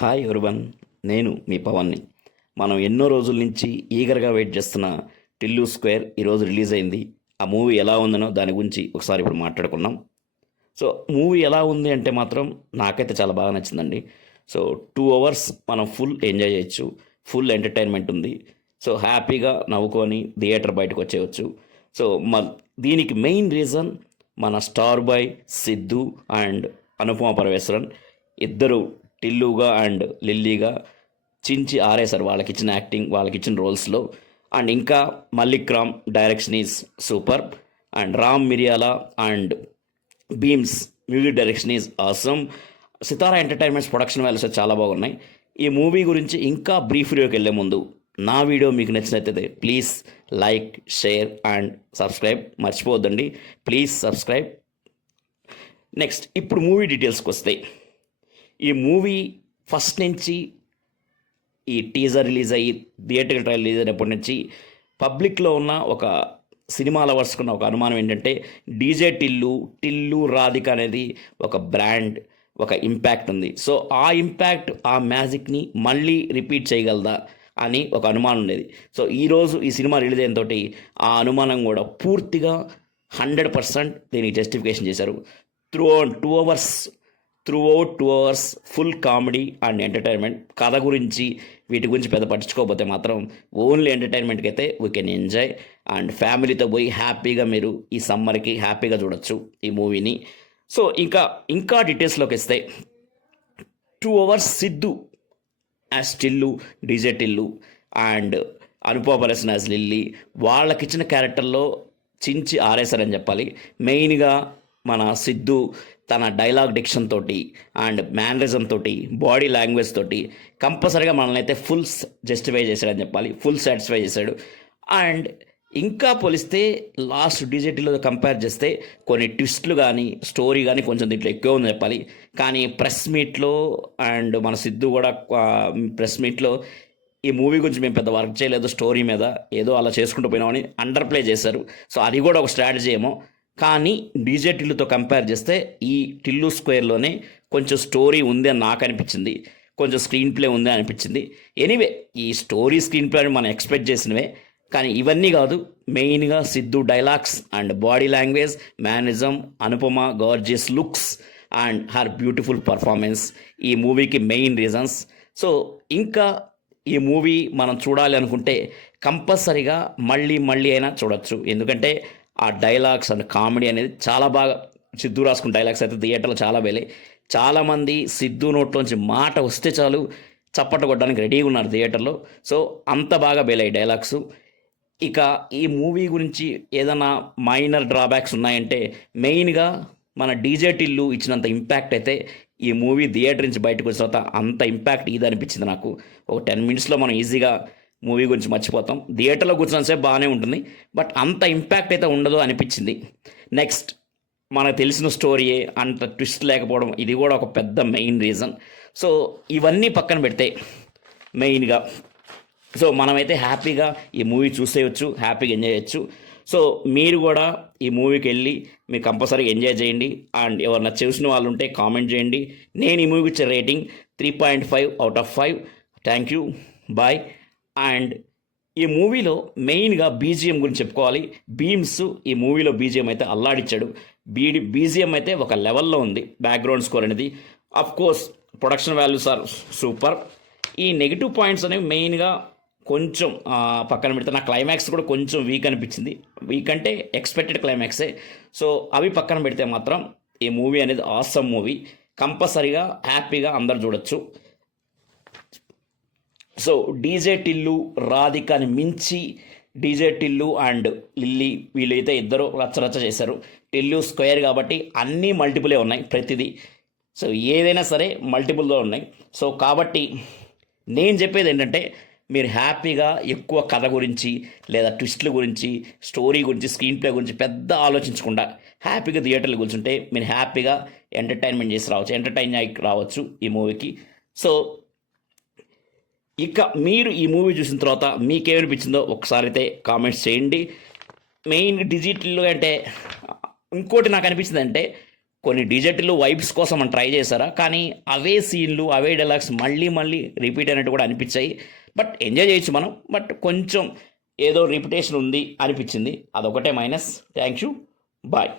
Hi everyone, నేను మీ పవన్ని. మనం ఎన్నో రోజుల నుంచి ఈగర్గా వెయిట్ చేస్తున్న టిల్లు స్క్వేర్ ఈరోజు రిలీజ్ అయింది. ఆ మూవీ ఎలా ఉందనో దాని గురించి ఒకసారి ఇప్పుడు మాట్లాడుకున్నాం. సో మూవీ ఎలా ఉంది అంటే మాత్రం నాకైతే చాలా బాగా నచ్చిందండి. సో 2 అవర్స్ మనం ఫుల్ ఎంజాయ్ చేయొచ్చు, ఫుల్ ఎంటర్టైన్మెంట్ ఉంది. సో హ్యాపీగా నవ్వుకొని థియేటర్ బయటకు వచ్చేయచ్చు. సో దీనికి మెయిన్ రీజన్ మన star boy Siddhu and Anupama Parameswaran ఇద్దరు టిల్లుగా అండ్ లిల్లీగా చించి ఆరేశారు వాళ్ళకి ఇచ్చిన యాక్టింగ్, వాళ్ళకి ఇచ్చిన రోల్స్లో. అండ్ ఇంకా Mallik Ram direction is super. And Ram Miriyala and Bheems music direction is awesome. Sithara entertainments production values చాలా బాగున్నాయి. ఈ మూవీ గురించి ఇంకా బ్రీఫ్ రివ్యూకి వెళ్ళే ముందు నా వీడియో మీకు నచ్చినట్లయితే please like, share and subscribe మర్చిపోవద్దండి. Please subscribe. నెక్స్ట్ ఇప్పుడు మూవీ డీటెయిల్స్కి వస్తే, ఈ మూవీ ఫస్ట్ నుంచి ఈ టీజర్ రిలీజ్ అయ్యి థియేటర్ ట్రయల్ రిలీజ్ అయినప్పటి నుంచి పబ్లిక్లో ఉన్న ఒక సినిమా లవర్స్కున్న ఒక అనుమానం ఏంటంటే డీజే టిల్లు రాధిక అనేది ఒక బ్రాండ్, ఒక ఇంపాక్ట్ ఉంది. సో ఆ ఇంపాక్ట్, ఆ మ్యాజిక్ని మళ్ళీ రిపీట్ చేయగలదా అని ఒక అనుమానం ఉండేది. సో ఈరోజు ఈ సినిమా రిలీజ్ అయిన తోటి ఆ అనుమానం కూడా పూర్తిగా 100% దీనికి జస్టిఫికేషన్ చేశారు. Through out 2 hours full comedy and entertainment. కథ గురించి వీటి గురించి పెద్ద పట్టించుకోకపోతే మాత్రం ఓన్లీ ఎంటర్టైన్మెంట్కి అయితే వీ కెన్ ఎంజాయ్. అండ్ ఫ్యామిలీతో పోయి హ్యాపీగా మీరు ఈ సమ్మర్కి హ్యాపీగా చూడొచ్చు ఈ మూవీని. సో ఇంకా డీటెయిల్స్లోకి వస్తే, 2 hours Siddhu as Tillu, DJ Tillu and Anupama Parameswaran as Lilly వాళ్ళకిచ్చిన క్యారెక్టర్లో చించి ఆరేశారని చెప్పాలి. మెయిన్గా మన సిద్ధు తన డైలాగ్ డిక్షన్ తోటి అండ్ మేనరిజం తోటి, బాడీ లాంగ్వేజ్ తోటి కంపల్సరీగా మనల్ని అయితే ఫుల్ జస్టిఫై చేశాడని చెప్పాలి, ఫుల్ సాటిస్ఫై చేశాడు. అండ్ ఇంకా పోలిస్తే లాస్ట్ డీజేటీలో కంపేర్ చేస్తే కొన్ని ట్విస్ట్లు కానీ స్టోరీ కానీ కొంచెం దీంట్లో ఎక్కువ ఉందని చెప్పాలి. కానీ ప్రెస్ మీట్లో అండ్ మన సిద్ధు కూడా ప్రెస్ మీట్లో ఈ మూవీ గురించి మేము పెద్ద వర్క్ చేయలేదు, స్టోరీ మీద ఏదో అలా చేసుకుంటూ పోయినామని అండర్ ప్లే చేశారు. సో అది కూడా ఒక స్ట్రాటజీ ఏమో. కానీ డీజే టిల్లుతో కంపేర్ చేస్తే ఈ టిల్లు స్క్వేర్లోనే కొంచెం స్టోరీ ఉంది అని నాకు అనిపించింది, కొంచెం స్క్రీన్ ప్లే ఉంది అనిపించింది. ఎనీవే, ఈ స్టోరీ స్క్రీన్ ప్లే మనం ఎక్స్పెక్ట్ చేసినవే, కానీ ఇవన్నీ కాదు. మెయిన్గా Siddhu dialogues and body language, mannerism, Anupama gorgeous looks and her beautiful performance ఈ మూవీకి మెయిన్ రీజన్స్. సో ఇంకా ఈ మూవీ మనం చూడాలి అనుకుంటే కంపల్సరీగా మళ్ళీ అయినా చూడొచ్చు. ఎందుకంటే ఆ డైలాగ్స్ అండ్ కామెడీ అనేది చాలా బాగా, సిద్ధు రాసుకున్న డైలాగ్స్ అయితే థియేటర్లో చాలా వేలే. చాలామంది సిద్ధు నోట్లోంచి మాట వస్తే చాలు చప్పట కొట్టడానికి రెడీగా ఉన్నారు థియేటర్లో. సో అంత బాగా బేలాయి డైలాగ్స్. ఇక ఈ మూవీ గురించి ఏదైనా మైనర్ డ్రాబ్యాక్స్ ఉన్నాయంటే మెయిన్గా మన డీజే టిల్లు ఇచ్చినంత ఇంపాక్ట్ అయితే ఈ మూవీ థియేటర్ నుంచి బయటకు వచ్చిన తర్వాత అంత ఇంపాక్ట్ ఇది అనిపించింది నాకు. ఒక 10 మినిట్స్లో మనం ఈజీగా మూవీ గురించి మర్చిపోతాం. థియేటర్లో కూర్చున్నంతసేపు బాగానే ఉంటుంది, బట్ అంత ఇంపాక్ట్ అయితే ఉండదు అనిపించింది. నెక్స్ట్, మనకు తెలిసిన స్టోరీయే, అంత ట్విస్ట్ లేకపోవడం ఇది కూడా ఒక పెద్ద మెయిన్ రీజన్. సో ఇవన్నీ పక్కన పెడితే మెయిన్గా సో మనమైతే హ్యాపీగా ఈ మూవీ చూసేయచ్చు, హ్యాపీగా ఎంజాయ్ చేయొచ్చు. సో మీరు కూడా ఈ మూవీకి వెళ్ళి మీరు కంపల్సరీగా ఎంజాయ్ చేయండి. అండ్ ఎవరన్నా చూసిన వాళ్ళు ఉంటే కామెంట్ చేయండి. నేను ఈ మూవీకి ఇచ్చే rating 3.5 out of 5. Thank you, bye. And ఈ మూవీలో మెయిన్గా బీజిఎం గురించి చెప్పుకోవాలి. బీమ్స్ ఈ మూవీలో బీజిఎం అయితే అల్లాడిచ్చాడు. బీజిఎం అయితే ఒక లెవెల్లో ఉంది. బ్యాక్గ్రౌండ్ స్కోర్ అనేది of course production values are super. ఈ నెగిటివ్ పాయింట్స్ అనేవి మెయిన్గా కొంచెం పక్కన పెడితే నా క్లైమాక్స్ కూడా కొంచెం వీక్ అనిపించింది. వీక్ అంటే ఎక్స్పెక్టెడ్ క్లైమాక్సే. సో అవి పక్కన పెడితే మాత్రం ఈ మూవీ అనేది ఆసమ్ మూవీ. కంపల్సరీగా హ్యాపీగా అందరు చూడొచ్చు. సో డీజే టిల్లు, రాధికని మించి డీజే టిల్లు అండ్ లిల్లీ వీళ్ళైతే ఇద్దరు రచ్చరచ్చ చేశారు. టిల్లు స్క్వేర్ కాబట్టి అన్నీ మల్టిపులే ఉన్నాయి ప్రతిదీ. సో ఏదైనా సరే మల్టిపుల్గా ఉన్నాయి. సో కాబట్టి నేను చెప్పేది ఏంటంటే మీరు హ్యాపీగా ఎక్కువ కథ గురించి లేదా ట్విస్ట్ల గురించి, స్టోరీ గురించి, స్క్రీన్ ప్లే గురించి పెద్ద ఆలోచించకుండా హ్యాపీగా థియేటర్లో కూర్చుంటే మీరు హ్యాపీగా ఎంటర్టైన్ అయి రావచ్చు ఈ మూవీకి. సో ఇక మీరు ఈ మూవీ చూసిన తర్వాత మీకేమనిపించిందో ఒకసారి అయితే కామెంట్స్ చేయండి. మెయిన్ డిజిటల్ అంటే ఇంకోటి నాకు అనిపించింది అంటే కొన్ని డిజెట్లు వైబ్స్ కోసం మనం ట్రై చేశారా, కానీ అవే సీన్లు అవే డైలాగ్స్ మళ్ళీ మళ్ళీ రిపీట్ అయినట్టు కూడా అనిపించాయి. బట్ ఎంజాయ్ చేయొచ్చు మనం, బట్ కొంచెం ఏదో రిపిటేషన్ ఉంది అనిపించింది, అదొకటే మైనస్. Thank you, bye.